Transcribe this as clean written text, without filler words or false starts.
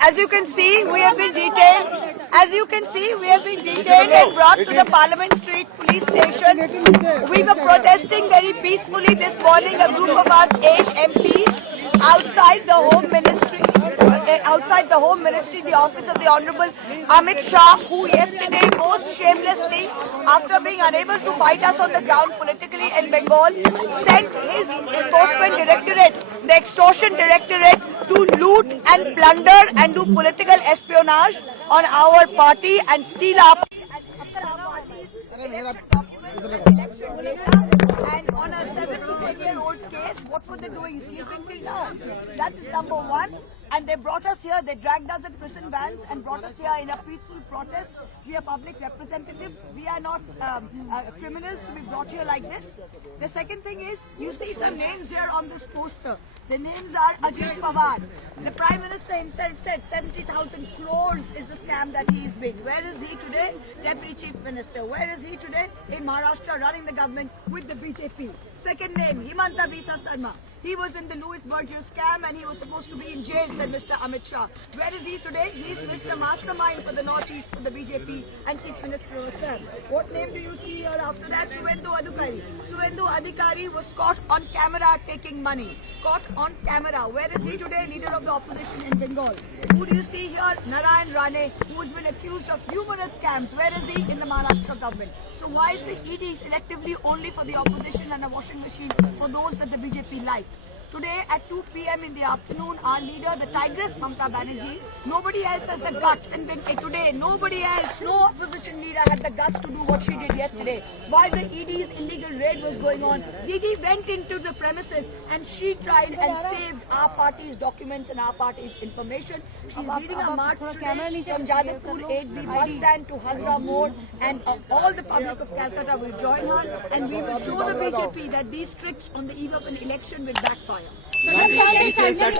as you can see, we have been detained. As you can see, we have been detained and brought to the Parliament Street police station. We were protesting very peacefully this morning. A group of us, 8 MPs, outside the Home Ministry, the office of the Honorable Amit Shah, who yesterday most shamelessly, after being unable to fight us on the ground politically in Bengal, sent his enforcement directorate, the extortion directorate, to loot and plunder and do political espionage on our party and steal our party's election documents and election data. And on a 7 to 10-year-old case, what were they doing? Sleeping till now. That is number one. And they brought us here, they dragged us in prison vans and brought us here in a peaceful protest. We are public representatives. We are not criminals to be brought here like this. The second thing is, you see some names here on this poster. The names are Ajit Pawar. The Prime Minister himself said 70,000 crores is the scam that he is being. Where is he today? Deputy Chief Minister. Where is he today? In Maharashtra, running the government with the BJP. Second name, Himanta Bisa Sarma. He was in the Louis Burgess scam and he was supposed to be in jail, said Mr. Amit Shah. Where is he today? He's Mr. Mastermind for the Northeast, for the BJP and Chief Minister herself. What name do you see here after that? Suvendu Adhikari. Suvendu Adhikari was caught on camera taking money. Caught on camera. Where is he today? Leader of the opposition in Bengal. Who do you see here? Narayan Rane, who has been accused of numerous scams. Where is he? In the Maharashtra government. So why is the ED selectively only for the opposition and a washing machine for those that the BJP like? Today at 2 p.m. in the afternoon, our leader, the Tigress Mamata Banerjee, nobody else has the guts. And today, nobody else, no opposition leader had the guts to do what she did yesterday. While the ED's illegal raid was going on, Didi went into the premises and she tried and saved our party's documents and our party's information. She's leading a march today from Jadavpur 8B bus stand to Hazra Mode, and all the public of Calcutta will join her, and we will show the BJP that these tricks on the eve of an election will backfire. He says that